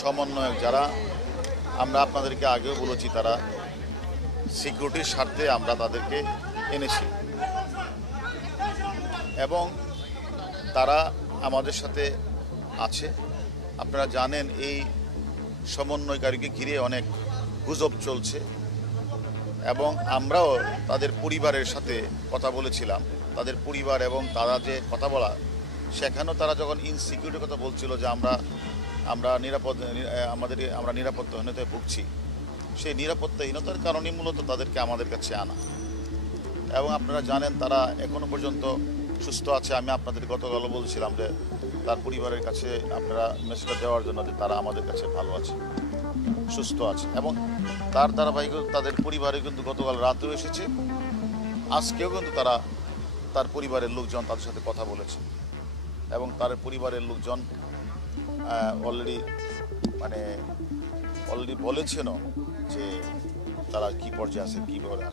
সমন্বয়ক যারা, আমরা আপনাদেরকে আগেও বলেছি তারা সিকিউরিটির স্বার্থে আমরা তাদেরকে এনেছি। এবং তারা আমাদের সাথে আছে। আপনারা জানেন এই সমন্বয়কারীকে ঘিরে অনেক গুজব চলছে। এবং আমরাও তাদের পরিবারের সাথে কথা বলেছিলাম। তাদের পরিবার এবং তারা যে কথা বলা, সেখানেও তারা যখন ইনসিকিউরিটির কথা বলছিল যে আমরা আমরা নিরাপদ আমাদের, আমরা নিরাপত্তাহীনতায় ভুগছি। সেই নিরাপত্তাহীনতার কারণেই মূলত তাদেরকে আমাদের কাছে আনা। এবং আপনারা জানেন, তারা এখনও পর্যন্ত সুস্থ আছে। আমি আপনাদের গতকালও বলছিলাম যে, তার পরিবারের কাছে আপনারা মেসেজটা দেওয়ার জন্য যে, তারা আমাদের কাছে ভালো আছে, সুস্থ আছে। এবং তার ধারাবাহিক তাদের পরিবারে কিন্তু গতকাল রাতেও এসেছে। আজকেও কিন্তু তারা তার পরিবারের লোকজন তাদের সাথে কথা বলেছে। এবং তার পরিবারের লোকজন অলরেডি মানে অলরেডি বলেছেনও যে তারা কি পর্যায়ে আছে কী করে আছে।